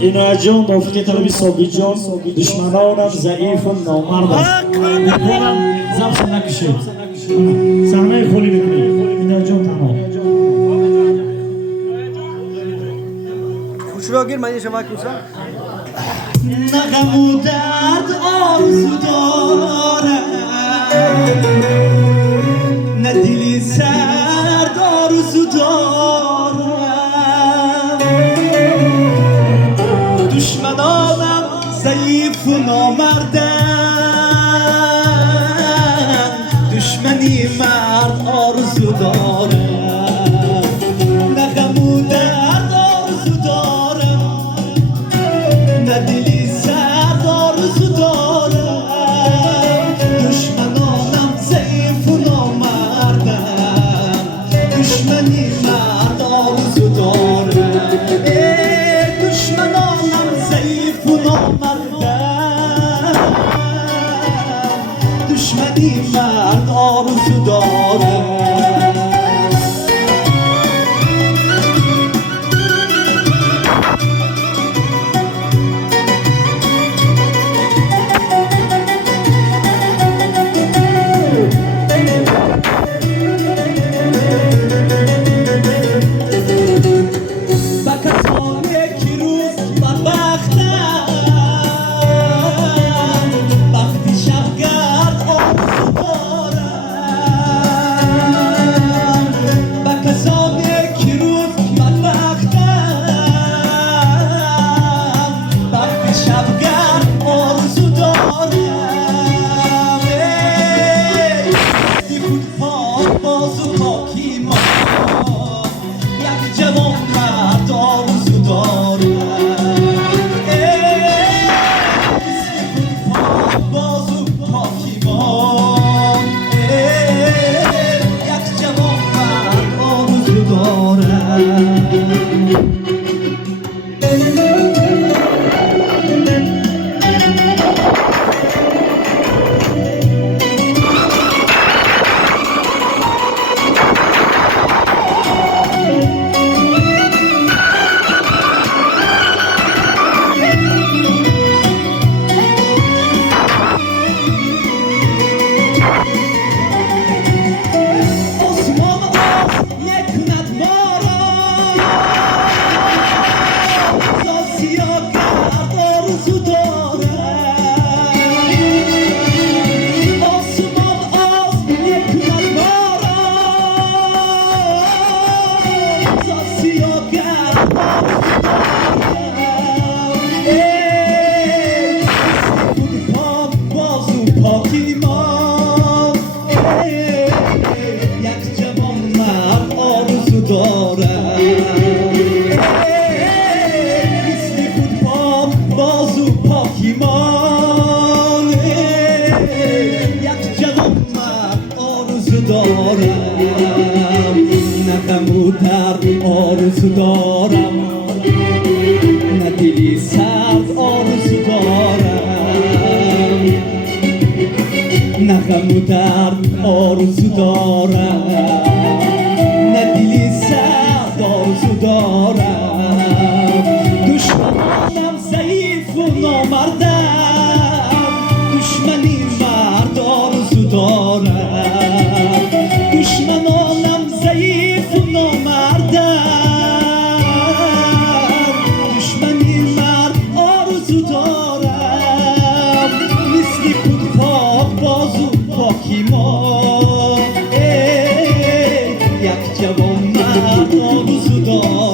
اینا جان رفیق طلبی صابی جان دشمنانم ضعیف و نامردم دلم زبش نکشه صحنه خولی بکنی اینا جان تمام خوش رو گیر من یه شما کنسم نغم و درد آرزو دارم نه دلی سرد آرزو دارم دشمنانم ضعیف و نامردم دشمنی مرد آرزو دارم نغم و درد آرزو دارم نه دلی سرد آرزو دارم دشمنانم ضعیف و نامردم دشمنی مرد آرزو دارم دشمنانم ضعیف و نامردم دشمنی مرد آرزو دارم آرزو دارم نه دلی سرد آرزو دارم نه غم و درد آرزو دارم نه دلی سرد آرزو دارم دشمنانم ضعیف و نامردم دشمنی مرد آرزو دارم دشمنانم ضعیف و نامردم دشمنی مرد آرزو دارم مثل کود پاک بازو پاکیمان یک جوان مرد آرزو دارم